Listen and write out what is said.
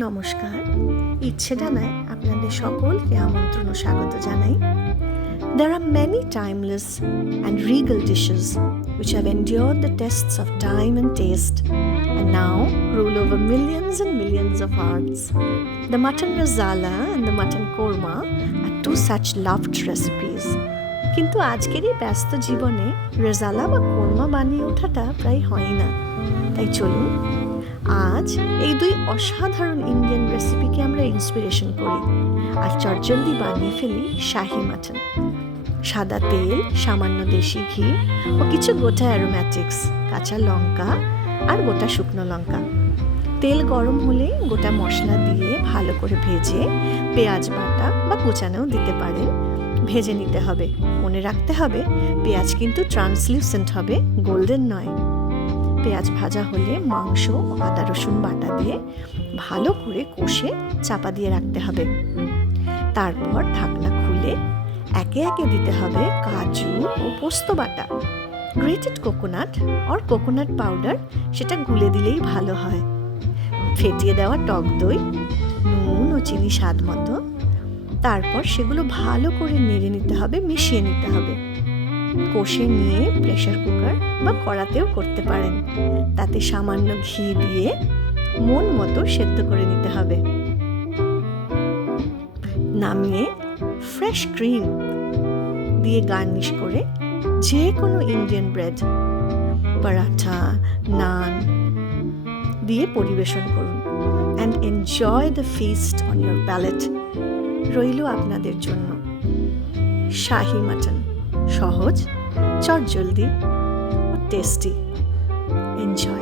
নমস্কার, ইচ্ছে ডানায় আপনাদের সকলকে আমন্ত্রণ ও স্বাগত জানাই। There are many timeless and regal dishes which have endured the tests of time and taste and now rule over millions and millions of hearts. The mutton rezala and the mutton korma are two such loved recipes. কিন্তু আজকের এই ব্যস্ত জীবনে রেজালা বা কোরমা বানিয়ে ওঠাটা প্রায় হয় না। তাই চলুন আজ এই দুই অসাধারণ ইন্ডিয়ান রেসিপিকে আমরা ইন্সপিরেশন করি আর চটজলদি বানিয়ে ফেলি শাহি মাটন। সাদা তেল, সামান্য দেশি ঘি ও কিছু গোটা অ্যারোম্যাটিক্স, কাঁচা লঙ্কা আর গোটা শুকনো লঙ্কা। তেল গরম হলে গোটা মশলা দিয়ে ভালো করে ভেজে পেঁয়াজ বাটা বা কুচানোও দিতে পারেন। ভেজে নিতে হবে, মনে রাখতে হবে পেঁয়াজ কিন্তু ট্রান্সলিউসেন্ট হবে, গোল্ডেন নয়। পেঁয়াজ ভাজা হলে মাংস ও আদা রসুন বাটা দিয়ে ভালো করে কষে চাপা দিয়ে রাখতে হবে। তারপর ঢাকনা খুলে একে একে দিতে হবে কাজু ও পোস্ত বাটা, গ্রেটেড কোকোনাট আর কোকোনাট পাউডার, সেটা গুলে দিলেই ভালো হয়, ফেটিয়ে দেওয়া টক দই, নুন ও চিনি স্বাদ মতো। তারপর সেগুলো ভালো করে নেড়ে নিতে হবে, মিশিয়ে নিতে হবে। কষে নিয়ে প্রেসার কুকার বা কড়াতেও করতে পারেন, তাতে সামান্য ঘি দিয়ে মন মতো সেদ্ধ করে নিতে হবে। নামিয়ে ফ্রেশ ক্রিম দিয়ে গার্নিশ করে যে কোনো ইন্ডিয়ান ব্রেড, পরাঠা, নান দিয়ে পরিবেশন করুন and enjoy the feast on your palate. রইল আপনাদের জন্য শাহি মাটন, সহজ, চটজলদি ও টেস্টি। এনজয়।